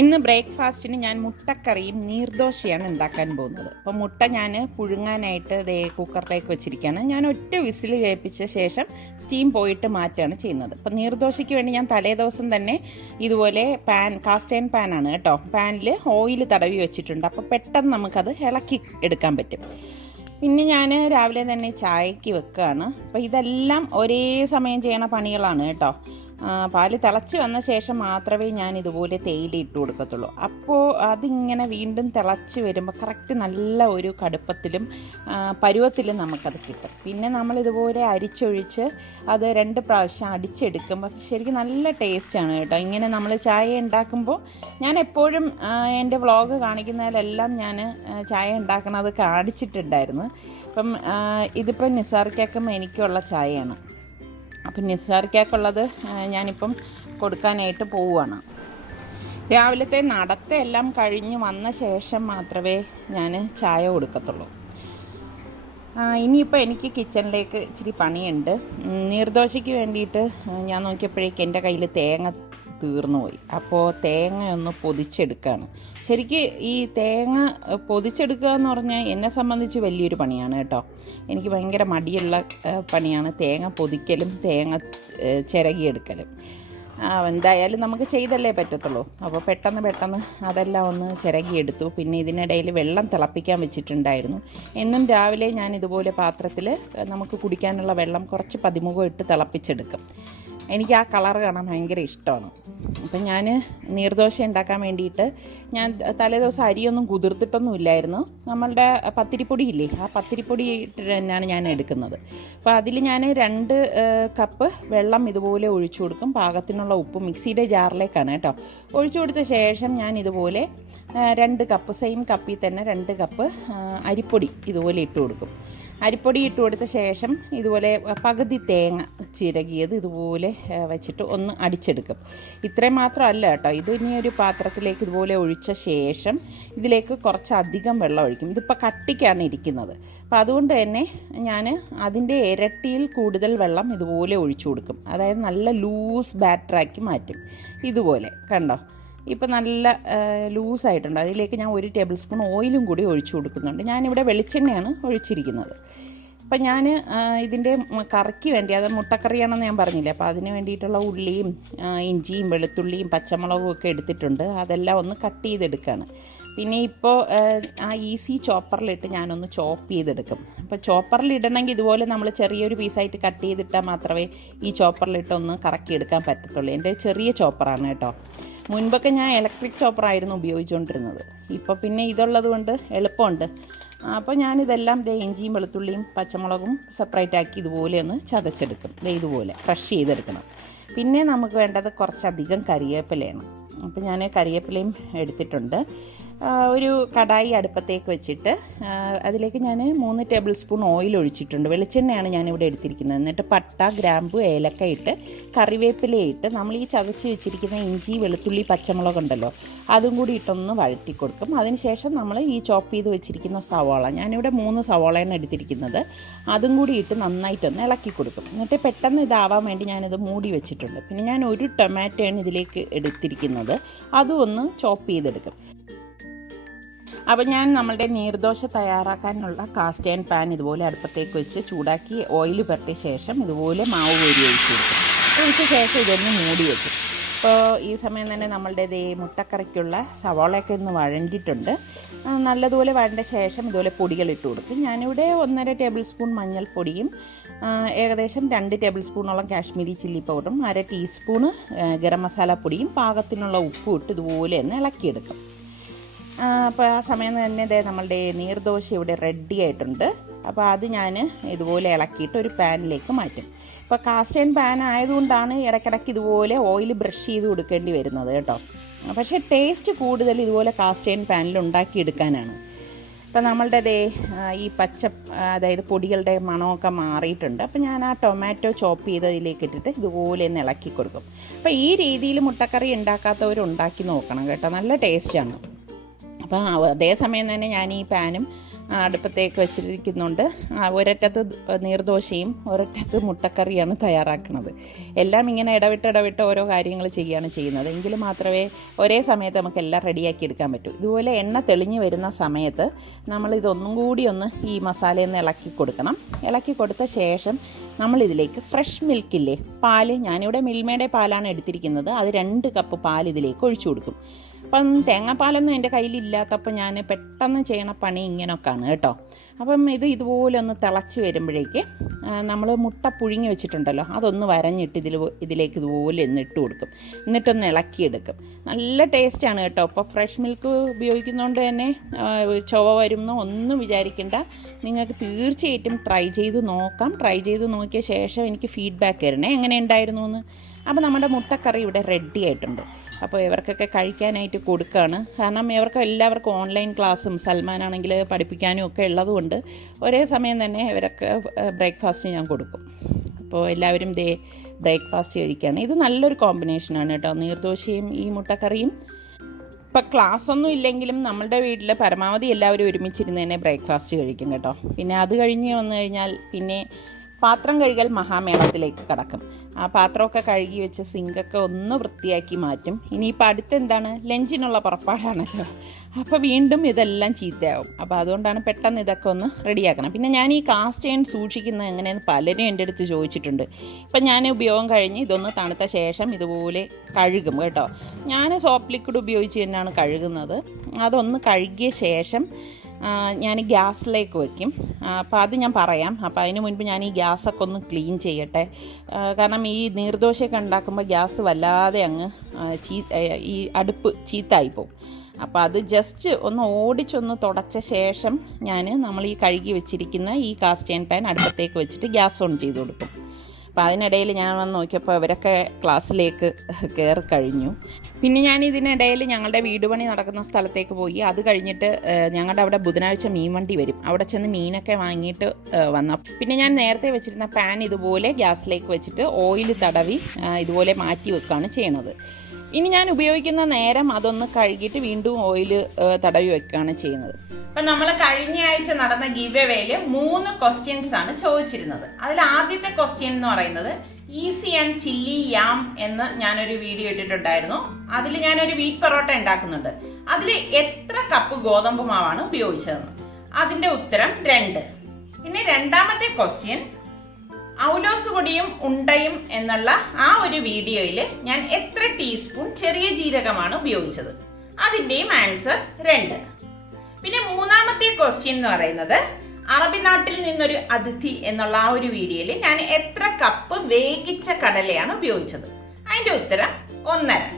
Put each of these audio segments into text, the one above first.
ഇന്ന് ബ്രേക്ക്ഫാസ്റ്റിന് ഞാൻ മുട്ടക്കറിയും നീർദോശയാണ് ഉണ്ടാക്കാൻ പോകുന്നത്. അപ്പോൾ മുട്ട ഞാൻ പുഴുങ്ങാനായിട്ട് കുക്കറിലേക്ക് വെച്ചിരിക്കുകയാണ്. ഞാൻ ഒറ്റ വിസിൽ കേൾപ്പിച്ച ശേഷം സ്റ്റീം പോയിട്ട് മാറ്റുകയാണ് ചെയ്യുന്നത്. അപ്പോൾ നീർദോശയ്ക്ക് വേണ്ടി ഞാൻ തലേദിവസം തന്നെ ഇതുപോലെ കാസ്റ്റ് അയൺ പാനാണ് കേട്ടോ, പാനിൽ ഓയിൽ തടവി വെച്ചിട്ടുണ്ട്. അപ്പോൾ പെട്ടെന്ന് നമുക്കത് ഇളക്കി എടുക്കാൻ പറ്റും. പിന്നെ ഞാൻ രാവിലെ തന്നെ ചായക്ക് വെക്കുകയാണ്. അപ്പോൾ ഇതെല്ലാം ഒരേ സമയം ചെയ്യണ പണികളാണ് കേട്ടോ. പാല് തിളച്ച് വന്ന ശേഷം മാത്രമേ ഞാൻ ഇതുപോലെ തേയില ഇട്ട് കൊടുക്കത്തുള്ളൂ. അപ്പോൾ അതിങ്ങനെ വീണ്ടും തിളച്ച് വരുമ്പോൾ കറക്റ്റ് നല്ല ഒരു കടുപ്പത്തിലും പരുവത്തിലും നമുക്കത് കിട്ടും. പിന്നെ നമ്മളിതുപോലെ അരിച്ചൊഴിച്ച് അത് 2 പ്രാവശ്യം അടിച്ചെടുക്കുമ്പോൾ ശരിക്കും നല്ല ടേസ്റ്റാണ് കേട്ടോ. ഇങ്ങനെ നമ്മൾ ചായ ഉണ്ടാക്കുമ്പോൾ ഞാൻ എപ്പോഴും എൻ്റെ വ്ളോഗ് കാണിക്കുന്നതിലെല്ലാം ഞാൻ ചായ ഉണ്ടാക്കണത് കാണിച്ചിട്ടുണ്ടായിരുന്നു. അപ്പം ഇതിപ്പോൾ നിസാർക്കാക്കും എനിക്കുള്ള ചായയാണ്. അപ്പം നിസാർക്കാക്കുള്ളത് ഞാനിപ്പം കൊടുക്കാനായിട്ട് പോവുകയാണ്. രാവിലത്തെ നടത്തെല്ലാം കഴിഞ്ഞ് വന്ന ശേഷം മാത്രമേ ഞാൻ ചായ കൊടുക്കത്തുള്ളൂ. ഇനിയിപ്പോൾ എനിക്ക് കിച്ചണിലേക്ക് ഇച്ചിരി പണിയുണ്ട്. നീർദോശയ്ക്ക് വേണ്ടിയിട്ട് ഞാൻ നോക്കിയപ്പോഴേക്കും എൻ്റെ കയ്യിൽ തേങ്ങ തീർന്നു പോയി. അപ്പോൾ തേങ്ങ ഒന്ന് പൊതിച്ചെടുക്കുകയാണ്. ശരിക്ക് ഈ തേങ്ങ പൊതിച്ചെടുക്കുക എന്ന് പറഞ്ഞാൽ എന്നെ സംബന്ധിച്ച് വലിയൊരു പണിയാണ് കേട്ടോ. എനിക്ക് ഭയങ്കര മടിയുള്ള പണിയാണ് തേങ്ങ പൊതിക്കലും തേങ്ങ ചിരകിയെടുക്കലും. എന്തായാലും നമുക്ക് ചെയ്തല്ലേ പറ്റത്തുള്ളൂ. അപ്പോൾ പെട്ടെന്ന് അതെല്ലാം ഒന്ന് ചിരകിയെടുത്തു. പിന്നെ ഇതിനിടയിൽ വെള്ളം തിളപ്പിക്കാൻ വെച്ചിട്ടുണ്ടായിരുന്നു. എന്നും രാവിലെ ഞാൻ ഇതുപോലെ പാത്രത്തിൽ നമുക്ക് കുടിക്കാനുള്ള വെള്ളം കുറച്ച് പതിമുഖം ഇട്ട് തിളപ്പിച്ചെടുക്കും. എനിക്ക് ആ കളർ കാണാൻ ഭയങ്കര ഇഷ്ടമാണ്. അപ്പം ഞാൻ നീർദോശ ഉണ്ടാക്കാൻ വേണ്ടിയിട്ട് ഞാൻ തലേദിവസം അരിയൊന്നും കുതിർത്തിട്ടൊന്നും ഇല്ലായിരുന്നു. നമ്മളുടെ പത്തിരിപ്പൊടിയില്ലേ, ആ പത്തിരിപ്പൊടി ഇട്ട് തന്നെയാണ് ഞാൻ എടുക്കുന്നത്. അപ്പോൾ അതിൽ ഞാൻ 2 കപ്പ് വെള്ളം ഇതുപോലെ ഒഴിച്ചു കൊടുക്കും. പാകത്തിനുള്ള ഉപ്പ് മിക്സിയുടെ ജാറിലേക്കാണ് കേട്ടോ ഒഴിച്ചു കൊടുത്ത ശേഷം ഞാൻ ഇതുപോലെ 2 കപ്പ് സെയിം കപ്പിൽ തന്നെ 2 കപ്പ് അരിപ്പൊടി ഇതുപോലെ ഇട്ട് കൊടുക്കും. അരിപ്പൊടി ഇട്ട് കൊടുത്ത ശേഷം ഇതുപോലെ പകുതി തേങ്ങ ചിരകിയത് ഇതുപോലെ വെച്ചിട്ട് ഒന്ന് അടിച്ചെടുക്കും. ഇത്രയും മാത്രമല്ല കേട്ടോ, ഇത് ഇനി ഒരു പാത്രത്തിലേക്ക് ഇതുപോലെ ഒഴിച്ച ശേഷം ഇതിലേക്ക് കുറച്ചധികം വെള്ളം ഒഴിക്കും. ഇതിപ്പോൾ കട്ടിക്കാണ് ഇരിക്കുന്നത്. അപ്പോൾ അതുകൊണ്ട് തന്നെ ഞാൻ അതിൻ്റെ ഇരട്ടിയിൽ കൂടുതൽ വെള്ളം ഇതുപോലെ ഒഴിച്ചു കൊടുക്കും. അതായത് നല്ല ലൂസ് ബാറ്ററാക്കി മാറ്റും. ഇതുപോലെ കണ്ടോ, ഇപ്പോൾ നല്ല ലൂസായിട്ടുണ്ട്. അതിലേക്ക് ഞാൻ 1 ടേബിൾ സ്പൂൺ ഓയിലും കൂടി ഒഴിച്ചു കൊടുക്കുന്നുണ്ട്. ഞാനിവിടെ വെളിച്ചെണ്ണയാണ് ഒഴിച്ചിരിക്കുന്നത്. അപ്പം ഞാൻ ഇതിൻ്റെ കറിക്ക് വേണ്ടി, അത് മുട്ടക്കറിയാണെന്ന് ഞാൻ പറഞ്ഞില്ലേ, അപ്പോൾ അതിന് വേണ്ടിയിട്ടുള്ള ഉള്ളിയും ഇഞ്ചിയും വെളുത്തുള്ളിയും പച്ചമുളകും ഒക്കെ എടുത്തിട്ടുണ്ട്. അതെല്ലാം ഒന്ന് കട്ട് ചെയ്തെടുക്കുകയാണ്. പിന്നെ ഇപ്പോൾ ആ ഈസി ചോപ്പറിലിട്ട് ഞാനൊന്ന് ചോപ്പ് ചെയ്തെടുക്കും. അപ്പോൾ ചോപ്പറിലിടണമെങ്കിൽ ഇതുപോലെ നമ്മൾ ചെറിയൊരു പീസായിട്ട് കട്ട് ചെയ്തിട്ടാൽ മാത്രമേ ഈ ചോപ്പറിലിട്ടൊന്ന് കറക്കിയെടുക്കാൻ പറ്റത്തുള്ളൂ. എൻ്റെ ചെറിയ ചോപ്പറാണ് കേട്ടോ. മുൻപൊക്കെ ഞാൻ ഇലക്ട്രിക് ചോപ്പറായിരുന്നു ഉപയോഗിച്ചുകൊണ്ടിരുന്നത്. ഇപ്പോൾ പിന്നെ ഇതുള്ളത് കൊണ്ട് എളുപ്പമുണ്ട്. അപ്പോൾ ഞാനിതെല്ലാം ഇഞ്ചിയും വെളുത്തുള്ളിയും പച്ചമുളകും സെപ്പറേറ്റ് ആക്കി ഇതുപോലെ ഒന്ന് ചതച്ചെടുക്കും. ഇതുപോലെ ക്രഷ് ചെയ്തെടുക്കണം. പിന്നെ നമുക്ക് വേണ്ടത് കുറച്ചധികം കരിവേപ്പിലയാണ്. അപ്പോൾ ഞാൻ കരിവേപ്പിലയും എടുത്തിട്ടുണ്ട്. ഒരു കടായി അടുപ്പത്തേക്ക് വെച്ചിട്ട് അതിലേക്ക് ഞാൻ 3 ടേബിൾ സ്പൂൺ ഓയിൽ ഒഴിച്ചിട്ടുണ്ട്. വെളിച്ചെണ്ണയാണ് ഞാനിവിടെ എടുത്തിരിക്കുന്നത്. എന്നിട്ട് പട്ട, ഗ്രാമ്പു, ഏലക്ക ഇട്ട് കറിവേപ്പിലയിട്ട് നമ്മൾ ഈ ചതച്ച് വെച്ചിരിക്കുന്ന ഇഞ്ചി വെളുത്തുള്ളി പച്ചമുളകുണ്ടല്ലോ അതും കൂടി ഇട്ടൊന്ന് വഴറ്റി കൊടുക്കും. അതിനുശേഷം നമ്മൾ ഈ ചോപ്പ് ചെയ്ത് വെച്ചിരിക്കുന്ന സവാള, ഞാനിവിടെ 3 സവാളയാണ് എടുത്തിരിക്കുന്നത്, അതും കൂടി ഇട്ട് നന്നായിട്ടൊന്ന് ഇളക്കി കൊടുക്കും. എന്നിട്ട് പെട്ടെന്ന് ഇതാവാൻ വേണ്ടി ഞാനിത് മൂടി വെച്ചിട്ടുണ്ട്. പിന്നെ ഞാൻ 1 ടൊമാറ്റോയാണ് ഇതിലേക്ക് എടുത്തിരിക്കുന്നത്, അതും ഒന്ന് ചോപ്പ് ചെയ്തെടുക്കും. അപ്പോൾ ഞാൻ നമ്മളുടെ നീർദോശ തയ്യാറാക്കാനുള്ള കാസ്റ്റ് അയൺ പാൻ ഇതുപോലെ അടുപ്പത്തേക്ക് വെച്ച് ചൂടാക്കി ഓയിൽ പുരട്ടിയ ശേഷം ഇതുപോലെ മാവ് കോരി ഒഴിച്ച് കൊടുക്കും. ഒഴിച്ച ശേഷം ഇതൊന്ന് മൂടി വെക്കും. അപ്പോൾ ഈ സമയം തന്നെ നമ്മളുടെ മുട്ടക്കറിക്കുള്ള സവാളയൊക്കെ ഒന്ന് വഴണ്ടിയിട്ടുണ്ട്. നല്ലതുപോലെ വഴണ്ട ശേഷം ഇതുപോലെ പൊടികൾ ഇട്ട് കൊടുക്കും. ഞാനിവിടെ 1.5 ടേബിൾ സ്പൂൺ മഞ്ഞൾപ്പൊടിയും ഏകദേശം 2 ടേബിൾ സ്പൂണോളം കാശ്മീരി ചില്ലി പൗഡറും 1/2 ടീസ്പൂണ് ഗരം മസാല പൊടിയും പാകത്തിനുള്ള ഉപ്പും ഇട്ട് ഇതുപോലെ ഒന്ന് ഇളക്കിയെടുക്കും. അപ്പോൾ ആ സമയം തന്നെ നമ്മളുടെ നീർദോശ ഇവിടെ റെഡി ആയിട്ടുണ്ട്. അപ്പോൾ അത് ഞാൻ ഇതുപോലെ ഇളക്കിയിട്ട് ഒരു പാനിലേക്ക് മാറ്റും. ഇപ്പോൾ കാസ്റ്റ് അയൺ പാൻ ആയതുകൊണ്ടാണ് ഇടയ്ക്കിടയ്ക്ക് ഇതുപോലെ ഓയിൽ ബ്രഷ് ചെയ്ത് കൊടുക്കേണ്ടി വരുന്നത് കേട്ടോ. പക്ഷേ ടേസ്റ്റ് കൂടുതൽ ഇതുപോലെ കാസ്റ്റ് അയൺ പാനിൽ ഉണ്ടാക്കിയെടുക്കാനാണ്. അപ്പോൾ നമ്മളുടെ ഈ അതായത് പൊടികളുടെ മണമൊക്കെ മാറിയിട്ടുണ്ട്. അപ്പോൾ ഞാൻ ആ ടൊമാറ്റോ ചോപ്പ് ചെയ്തതിലേക്ക് ഇട്ടിട്ട് ഇതുപോലെ ഒന്ന് ഇളക്കി കൊടുക്കും. അപ്പോൾ ഈ രീതിയിൽ മുട്ടക്കറി ഉണ്ടാക്കാത്തവരുണ്ടാക്കി നോക്കണം കേട്ടോ, നല്ല ടേസ്റ്റാണ്. അപ്പോൾ അതേസമയം തന്നെ ഞാൻ ഈ പാനും അടുപ്പത്തേക്ക് വെച്ചിരിക്കുന്നുണ്ട്. ഒരറ്റത്ത് നീർദോശയും ഒരറ്റത്ത് മുട്ടക്കറിയാണ് തയ്യാറാക്കുന്നത്. എല്ലാം ഇങ്ങനെ ഇടവിട്ട് ഓരോ കാര്യങ്ങൾ ചെയ്യുന്നത്. എങ്കിൽ മാത്രമേ ഒരേ സമയത്ത് നമുക്ക് എല്ലാം റെഡിയാക്കി എടുക്കാൻ പറ്റൂ. ഇതുപോലെ എണ്ണ തെളിഞ്ഞ് വരുന്ന സമയത്ത് നമ്മൾ ഇതൊന്നും കൂടി ഒന്ന് ഈ മസാലയൊന്ന് ഇളക്കി കൊടുക്കണം. ഇളക്കി കൊടുത്ത ശേഷം നമ്മളിതിലേക്ക് ഫ്രഷ് മിൽക്കില്ലേ, പാല്, ഞാനിവിടെ മിൽമയുടെ പാലാണ് എടുത്തിരിക്കുന്നത്. അത് 2 കപ്പ് പാൽ ഇതിലേക്ക് ഒഴിച്ചു കൊടുക്കും. അപ്പം തേങ്ങാപ്പാലൊന്നും എൻ്റെ കയ്യിലില്ലാത്തപ്പോൾ ഞാൻ പെട്ടെന്ന് ചെയ്യണ പണി ഇങ്ങനെയൊക്കെയാണ് കേട്ടോ. അപ്പം ഇതുപോലെ ഒന്ന് തിളച്ച് വരുമ്പോഴേക്ക് നമ്മൾ മുട്ട പുഴുങ്ങി വെച്ചിട്ടുണ്ടല്ലോ, അതൊന്ന് വരഞ്ഞിട്ട് ഇതിലേക്ക് ഇതുപോലെ ഒന്ന് ഇട്ട് കൊടുക്കും. എന്നിട്ടൊന്ന് ഇളക്കിയെടുക്കും. നല്ല ടേസ്റ്റാണ് കേട്ടോ. അപ്പോൾ ഫ്രഷ് മിൽക്ക് ഉപയോഗിക്കുന്നതുകൊണ്ട് തന്നെ ചൊവ വരുമെന്നോ ഒന്നും വിചാരിക്കേണ്ട. നിങ്ങൾക്ക് തീർച്ചയായിട്ടും ട്രൈ ചെയ്ത് നോക്കാം. ട്രൈ ചെയ്ത് നോക്കിയ ശേഷം എനിക്ക് ഫീഡ്ബാക്ക് തരണേ എങ്ങനെ ഉണ്ടായിരുന്നു എന്ന്. അപ്പോൾ നമ്മുടെ മുട്ടക്കറി ഇവിടെ റെഡി ആയിട്ടുണ്ട്. അപ്പോൾ ഇവർക്കൊക്കെ കഴിക്കാനായിട്ട് കൊടുക്കുകയാണ്. കാരണം എല്ലാവർക്കും ഓൺലൈൻ ക്ലാസ്സും സൽമാനാണെങ്കിൽ പഠിപ്പിക്കാനും ഒക്കെ ഉള്ളതുകൊണ്ട് ഒരേ സമയം തന്നെ ഇവരൊക്കെ ബ്രേക്ക്ഫാസ്റ്റ് ഞാൻ കൊടുക്കും. അപ്പോൾ എല്ലാവരും ബ്രേക്ക്ഫാസ്റ്റ് കഴിക്കുകയാണ്. ഇത് നല്ലൊരു കോമ്പിനേഷനാണ് കേട്ടോ, നീർദോശയും ഈ മുട്ടക്കറിയും. ഇപ്പം ക്ലാസ്സൊന്നും ഇല്ലെങ്കിലും നമ്മളുടെ വീട്ടിൽ പരമാവധി എല്ലാവരും ഒരുമിച്ചിരുന്ന് തന്നെ ബ്രേക്ക്ഫാസ്റ്റ് കഴിക്കും കേട്ടോ. പിന്നെ അത് കഴിഞ്ഞ് വന്നു കഴിഞ്ഞാൽ പിന്നെ പാത്രം കഴുകൽ മഹാമേളത്തിലേക്ക് കടക്കും. ആ പാത്രമൊക്കെ കഴുകി വെച്ച് സിങ്കൊക്കെ ഒന്ന് വൃത്തിയാക്കി മാറ്റും. ഇനിയിപ്പോൾ അടുത്തെന്താണ്, ലഞ്ചിനുള്ള പുറപ്പാടാണല്ലോ. അപ്പോൾ വീണ്ടും ഇതെല്ലാം ചീത്തയാവും. അപ്പോൾ അതുകൊണ്ടാണ് പെട്ടെന്ന് ഇതൊക്കെ ഒന്ന് റെഡിയാക്കണം. പിന്നെ ഞാൻ ഈ കാസ്റ്റ് അയൺ സൂക്ഷിക്കുന്നത് എങ്ങനെയെന്ന് പലരും എൻ്റെ അടുത്ത് ചോദിച്ചിട്ടുണ്ട്. ഇപ്പം ഞാൻ ഉപയോഗം കഴിഞ്ഞ് ഇതൊന്ന് തണുത്ത ശേഷം ഇതുപോലെ കഴുകും കേട്ടോ. ഞാൻ സോപ്പ് ലിക്വിഡ് ഉപയോഗിച്ച് തന്നെയാണ് കഴുകുന്നത്. അതൊന്ന് കഴുകിയ ശേഷം ഞാൻ ഗ്യാസിലേക്ക് വയ്ക്കും. അപ്പോൾ അത് ഞാൻ പറയാം. അപ്പോൾ അതിന് മുൻപ് ഞാൻ ഈ ഗ്യാസൊക്കെ ഒന്ന് ക്ലീൻ ചെയ്യട്ടെ. കാരണം ഈ നീർദോശയൊക്കെ ഉണ്ടാക്കുമ്പോൾ ഗ്യാസ് വല്ലാതെ അങ്ങ് ഈ അടുപ്പ് ചീത്തായിപ്പോവും. അപ്പോൾ അത് ജസ്റ്റ് ഒന്ന് ഓടിച്ചൊന്ന് തുടച്ച ശേഷം നമ്മൾ ഈ കഴുകി വെച്ചിരിക്കുന്ന ഈ കാസ്റ്റ് അയൺ പാൻ അടുപ്പത്തേക്ക് വെച്ചിട്ട് ഗ്യാസ് ഓൺ ചെയ്ത് കൊടുക്കും. അപ്പോൾ അതിനിടയിൽ ഞാൻ വന്ന് നോക്കിയപ്പോൾ ഇവരൊക്കെ ക്ലാസ്സിലേക്ക് കയറി കഴിഞ്ഞു. പിന്നെ ഞാൻ ഇതിനിടയിൽ ഞങ്ങളുടെ വീട് പണി നടക്കുന്ന സ്ഥലത്തേക്ക് പോയി. അത് കഴിഞ്ഞിട്ട് ഞങ്ങളുടെ അവിടെ ബുധനാഴ്ച മീൻ വണ്ടി വരും. അവിടെ ചെന്ന് മീനൊക്കെ വാങ്ങിയിട്ട് വന്നു. പിന്നെ ഞാൻ നേരത്തെ വെച്ചിരുന്ന പാൻ ഇതുപോലെ ഗ്യാസിലേക്ക് വെച്ചിട്ട് ഓയിൽ തടവി ഇതുപോലെ മാറ്റി വെക്കുകയാണ് ചെയ്യണത്. ഇനി ഞാൻ ഉപയോഗിക്കുന്ന നേരം അതൊന്ന് കഴുകിയിട്ട് വീണ്ടും ഓയിൽ തടവി വെക്കുകയാണ് ചെയ്യുന്നത്. അപ്പം നമ്മൾ കഴിഞ്ഞ ആഴ്ച നടന്ന ഗിവ് എവേയില് 3 ക്വസ്റ്റ്യൻസ് ആണ് ചോദിച്ചിരുന്നത്. അതിൽ ആദ്യത്തെ ക്വസ്റ്റ്യൻ എന്ന് പറയുന്നത് ഈസി ആൻഡ് ചില്ലി യാം എന്ന് ഞാനൊരു വീഡിയോ ഇട്ടിട്ടുണ്ടായിരുന്നു. അതിൽ ഞാനൊരു വീറ്റ് പൊറോട്ട ഉണ്ടാക്കുന്നുണ്ട്. അതിൽ എത്ര കപ്പ് ഗോതമ്പ് മാവാണ് ഉപയോഗിച്ചതെന്ന്. അതിന്റെ ഉത്തരം 2. പിന്നെ രണ്ടാമത്തെ ക്വസ്റ്റ്യൻ ഔലോസ് പൊടിയും ഉണ്ടയും എന്നുള്ള ആ ഒരു വീഡിയോയിൽ ഞാൻ എത്ര ടീസ്പൂൺ ചെറിയ ജീരകമാണ് ഉപയോഗിച്ചത്. അതിന്റെയും ആൻസർ 2. പിന്നെ മൂന്നാമത്തെ ക്വസ്റ്റ്യൻ എന്ന് പറയുന്നത് അറബി നാട്ടിൽ നിന്നൊരു അതിഥി എന്നുള്ള ആ ഒരു വീഡിയോയിൽ ഞാൻ എത്ര കപ്പ് വേവിച്ച കടലയാണ് ഉപയോഗിച്ചത്. അതിന്റെ ഉത്തരം 1.5.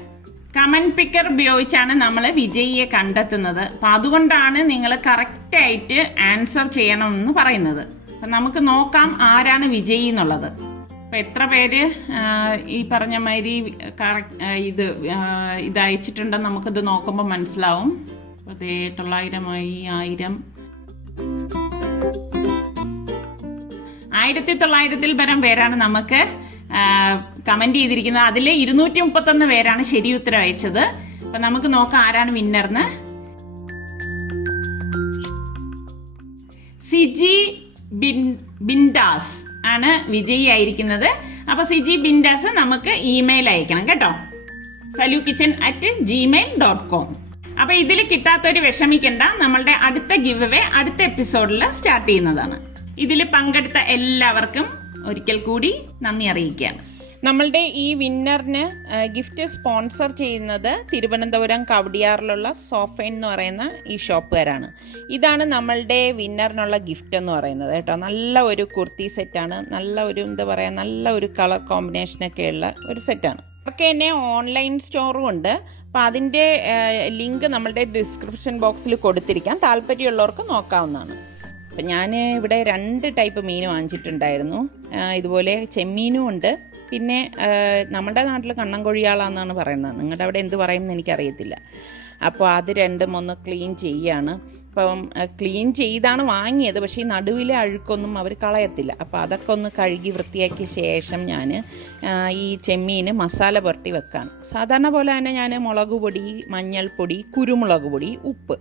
കമന്റ് പിക്കർ ഉപയോഗിച്ചാണ് നമ്മൾ വിജയിയെ കണ്ടെത്തുന്നത്. അപ്പൊ അതുകൊണ്ടാണ് നിങ്ങൾ കറക്റ്റ് ആയിട്ട് ആൻസർ ചെയ്യണമെന്ന് പറയുന്നത്. അപ്പൊ നമുക്ക് നോക്കാം ആരാണ് വിജയി എന്നുള്ളത്. അപ്പൊ എത്ര പേര് ഈ പറഞ്ഞ മാതിരി ഇത് അയച്ചിട്ടുണ്ടെന്ന് നമുക്കിത് നോക്കുമ്പോൾ മനസ്സിലാവും. 900 1900 പരം പേരാണ് നമുക്ക് കമന്റ് ചെയ്തിരിക്കുന്നത്. അതിൽ 231 പേരാണ് ശരി ഉത്തരം അയച്ചത്. അപ്പൊ നമുക്ക് നോക്കാം ആരാണ് വിന്നർന്ന്. സിജി ബിൻഡാസ് ആണ് വിജയി ആയിരിക്കുന്നത്. അപ്പൊ സിജി ബിൻഡാസ് നമുക്ക് ഇമെയിൽ അയക്കണം കേട്ടോ, salukitchen@gmail.com. അപ്പൊ ഇതിൽ കിട്ടാത്തൊരു വിഷമിക്കണ്ട, നമ്മളുടെ അടുത്ത ഗിവ് അവേ അടുത്ത എപ്പിസോഡിൽ സ്റ്റാർട്ട് ചെയ്യുന്നതാണ്. ഇതിൽ പങ്കെടുത്ത എല്ലാവർക്കും ഒരിക്കൽ കൂടി നന്ദി അറിയിക്കുകയാണ്. നമ്മളുടെ ഈ വിന്നറിന് ഗിഫ്റ്റ് സ്പോൺസർ ചെയ്യുന്നത് തിരുവനന്തപുരം കവടിയാറിലുള്ള സോഫൈൻ എന്ന് പറയുന്ന ഈ ഷോപ്പുകാരാണ്. ഇതാണ് നമ്മളുടെ വിന്നറിനുള്ള ഗിഫ്റ്റ് എന്ന് പറയുന്നത് കേട്ടോ. നല്ല ഒരു കുർത്തി സെറ്റാണ്, നല്ല ഒരു നല്ല ഒരു കളർ കോമ്പിനേഷനൊക്കെ ഉള്ള ഒരു സെറ്റാണ്. ഒക്കെ തന്നെ ഓൺലൈൻ സ്റ്റോറും ഉണ്ട്. അപ്പോൾ അതിൻ്റെ ലിങ്ക് നമ്മളുടെ ഡിസ്ക്രിപ്ഷൻ ബോക്സിൽ കൊടുത്തിരിക്കാം, താല്പര്യമുള്ളവർക്ക് നോക്കാവുന്നതാണ്. അപ്പം ഞാൻ ഇവിടെ 2 ടൈപ്പ് മീൻ വാങ്ങിച്ചിട്ടുണ്ടായിരുന്നു. ഇതുപോലെ ചെമ്മീനും ഉണ്ട്, പിന്നെ നമ്മുടെ നാട്ടിൽ കണ്ണൻകൊഴിയാളാന്നാണ് പറയുന്നത്, നിങ്ങളുടെ അവിടെ എന്ത് പറയുമെന്ന് എനിക്കറിയത്തില്ല. അപ്പോൾ അത് രണ്ടും ഒന്ന് ക്ലീൻ ചെയ്യാണ്. അപ്പം ക്ലീൻ ചെയ്താണ് വാങ്ങിയത്, പക്ഷേ ഈ നടുവിലെ അഴുക്കൊന്നും അവർ കളയത്തില്ല. അപ്പോൾ അതൊക്കെ ഒന്ന് കഴുകി വൃത്തിയാക്കിയ ശേഷം ഞാൻ ഈ ചെമ്മീൻ മസാല പുരട്ടി വെക്കുകയാണ്. സാധാരണ പോലെ തന്നെ ഞാൻ മുളക് പൊടി, മഞ്ഞൾപ്പൊടി, കുരുമുളക് പൊടി, ഉപ്പ്,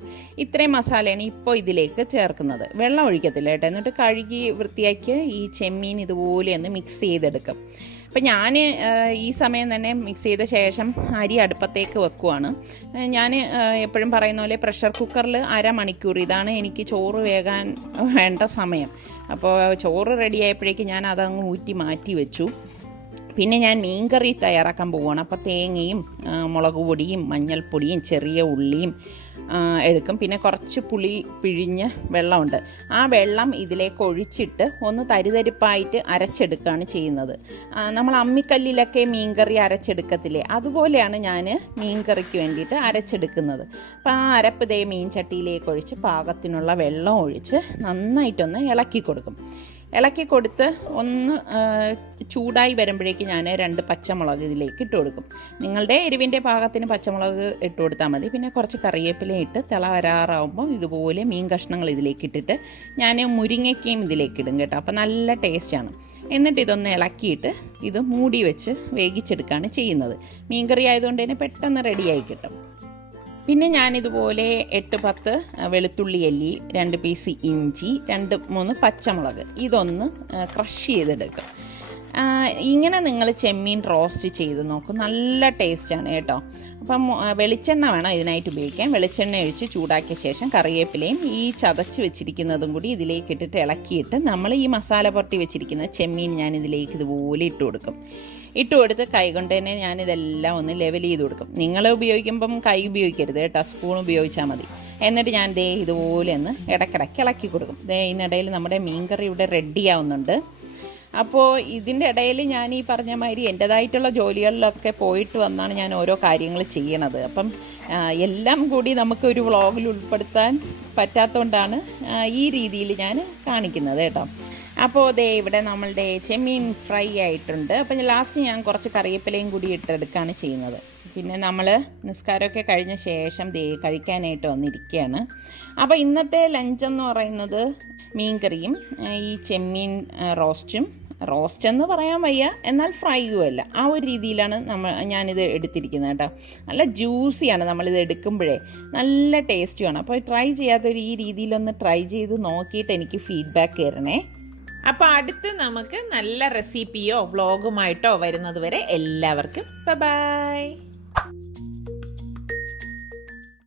ഇത്രയും മസാലയാണ് ഇപ്പോൾ ഇതിലേക്ക് ചേർക്കുന്നത്. വെള്ളം ഒഴിക്കത്തില്ല കേട്ടോ. എന്നിട്ട് കഴുകി വൃത്തിയാക്കി ഈ ചെമ്മീൻ ഇതുപോലെ ഒന്ന് മിക്സ് ചെയ്തെടുക്കും. അപ്പം ഞാൻ ഈ സമയം തന്നെ മിക്സ് ചെയ്ത ശേഷം അരി അടുപ്പത്തേക്ക് വെക്കുവാണ്. ഞാൻ എപ്പോഴും പറയുന്ന പോലെ പ്രഷർ കുക്കറിൽ അരമണിക്കൂർ, ഇതാണ് എനിക്ക് ചോറ് വേകാൻ വേണ്ട സമയം. അപ്പോൾ ചോറ് റെഡി ആയപ്പോഴേക്കും ഞാൻ അതങ്ങ് ഊറ്റി മാറ്റി വെച്ചു. പിന്നെ ഞാൻ മീൻകറി തയ്യാറാക്കാൻ പോവുകയാണ്. അപ്പോൾ തേങ്ങയും മുളക് പൊടിയും മഞ്ഞൾപ്പൊടിയും ചെറിയ ഉള്ളിയും എടുക്കും. പിന്നെ കുറച്ച് പുളി പിഴിഞ്ഞ വെള്ളമുണ്ട്, ആ വെള്ളം ഇതിലേക്ക് ഒഴിച്ചിട്ട് ഒന്ന് തരിതരിപ്പായിട്ട് അരച്ചെടുക്കുകയാണ് ചെയ്യുന്നത്. നമ്മൾ അമ്മിക്കല്ലിലൊക്കെ മീൻകറി അരച്ചെടുക്കത്തില്ലേ, അതുപോലെയാണ് ഞാൻ മീൻകറിക്ക് വേണ്ടിയിട്ട് അരച്ചെടുക്കുന്നത്. അപ്പോൾ ആ അരപ്പ് ദേ മീൻ ചട്ടിയിലേക്ക് ഒഴിച്ച് പാകത്തിനുള്ള വെള്ളം ഒഴിച്ച് നന്നായിട്ടൊന്ന് ഇളക്കി കൊടുക്കും. ഇളക്കി കൊടുത്ത് ഒന്ന് ചൂടായി വരുമ്പോഴേക്ക് ഞാൻ 2 പച്ചമുളക് ഇതിലേക്ക് ഇട്ട് കൊടുക്കും. നിങ്ങളുടെ എരിവിൻ്റെ പാകത്തിന് പച്ചമുളക് ഇട്ട് കൊടുത്താൽ മതി. പിന്നെ കുറച്ച് കറിവേപ്പിലയും ഇട്ട് തിള വരാറാവുമ്പോൾ ഇതുപോലെ മീൻ കഷ്ണങ്ങൾ ഇതിലേക്ക് ഇട്ടിട്ട് ഞാൻ മുരിങ്ങയ്ക്കയും ഇതിലേക്ക് ഇടും കേട്ടോ. അപ്പോൾ നല്ല ടേസ്റ്റാണ്. എന്നിട്ട് ഇതൊന്ന് ഇളക്കിയിട്ട് ഇത് മൂടി വെച്ച് വേവിച്ചെടുക്കുകയാണ് ചെയ്യുന്നത്. മീൻകറി ആയതുകൊണ്ട് തന്നെ പെട്ടെന്ന് റെഡിയായി കിട്ടും. പിന്നെ ഞാനിതുപോലെ 8-10 വെളുത്തുള്ളി അല്ലി, 2 പീസ് ഇഞ്ചി, 2-3 പച്ചമുളക്, ഇതൊന്ന് ക്രഷ് ചെയ്തെടുക്കും. ഇങ്ങനെ നിങ്ങൾ ചെമ്മീൻ റോസ്റ്റ് ചെയ്ത് നോക്കും, നല്ല ടേസ്റ്റാണ് കേട്ടോ. അപ്പം വെളിച്ചെണ്ണ വേണം ഇതിനായിട്ട് ഉപയോഗിക്കാൻ. വെളിച്ചെണ്ണ ഒഴിച്ച് ചൂടാക്കിയ ശേഷം കറിവേപ്പിലയും ഈ ചതച്ച് വെച്ചിരിക്കുന്നതും കൂടി ഇതിലേക്ക് ഇട്ടിട്ട് ഇളക്കിയിട്ട് നമ്മൾ ഈ മസാല പുരട്ടി വെച്ചിരിക്കുന്ന ചെമ്മീൻ ഞാൻ ഇതിലേക്ക് ഇതുപോലെ ഇട്ട് കൊടുക്കും. ഇട്ട് കൊടുത്ത് കൈ കൊണ്ട് തന്നെ ഞാനിതെല്ലാം ഒന്ന് ലെവൽ ചെയ്ത് കൊടുക്കും. നിങ്ങൾ ഉപയോഗിക്കുമ്പം കൈ ഉപയോഗിക്കരുത് കേട്ടോ, സ്പൂൺ ഉപയോഗിച്ചാൽ മതി. എന്നിട്ട് ഞാൻ ദേ ഇതുപോലെ ഒന്ന് ഇടയ്ക്കിടയ്ക്ക് ഇളക്കി കൊടുക്കും. ഇതിനിടയിൽ നമ്മുടെ മീൻകറി ഇവിടെ റെഡി ആവുന്നുണ്ട്. അപ്പോൾ ഇതിൻ്റെ ഇടയിൽ ഞാൻ ഈ പറഞ്ഞ മാതിരി എൻ്റേതായിട്ടുള്ള ജോലികളിലൊക്കെ പോയിട്ട് വന്നാണ് ഞാൻ ഓരോ കാര്യങ്ങൾ ചെയ്യണത്. അപ്പം എല്ലാം കൂടി നമുക്കൊരു വ്ളോഗിൽ ഉൾപ്പെടുത്താൻ പറ്റാത്തതുകൊണ്ടാണ് ഈ രീതിയിൽ ഞാൻ കാണിക്കുന്നത് കേട്ടോ. അപ്പോൾ ദേ ഇവിടെ നമ്മളുടെ ചെമ്മീൻ ഫ്രൈ ആയിട്ടുണ്ട്. അപ്പം ലാസ്റ്റ് ഞാൻ കുറച്ച് കറിവേപ്പിലയും കൂടി ഇട്ടെടുക്കുകയാണ് ചെയ്യുന്നത്. പിന്നെ നമ്മൾ നിസ്കാരമൊക്കെ കഴിഞ്ഞ ശേഷം ദേ കഴിക്കാനായിട്ട് വന്നിരിക്കുകയാണ്. അപ്പോൾ ഇന്നത്തെ ലഞ്ചെന്ന് പറയുന്നത് മീൻകറിയും ഈ ചെമ്മീൻ റോസ്റ്റ് എന്ന് പറയാൻ വയ്യ, എന്നാൽ ഫ്രൈയും അല്ല, ആ ഒരു രീതിയിലാണ് ഞാനിത് എടുത്തിരിക്കുന്നത് കേട്ടോ. നല്ല ജ്യൂസിയാണ് നമ്മളിത് എടുക്കുമ്പോഴേ, നല്ല ടേസ്റ്റുമാണ്. അപ്പോൾ ട്രൈ ചെയ്യാത്തൊരു ഈ രീതിയിലൊന്ന് ട്രൈ ചെയ്ത് നോക്കിയിട്ട് എനിക്ക് ഫീഡ്ബാക്ക് തരണേ. അപ്പോൾ അടുത്ത് നമുക്ക് നല്ല റെസിപ്പിയോ വ്ളോഗുമായിട്ടോ വരുന്നത് വരെ എല്ലാവർക്കും ബൈ.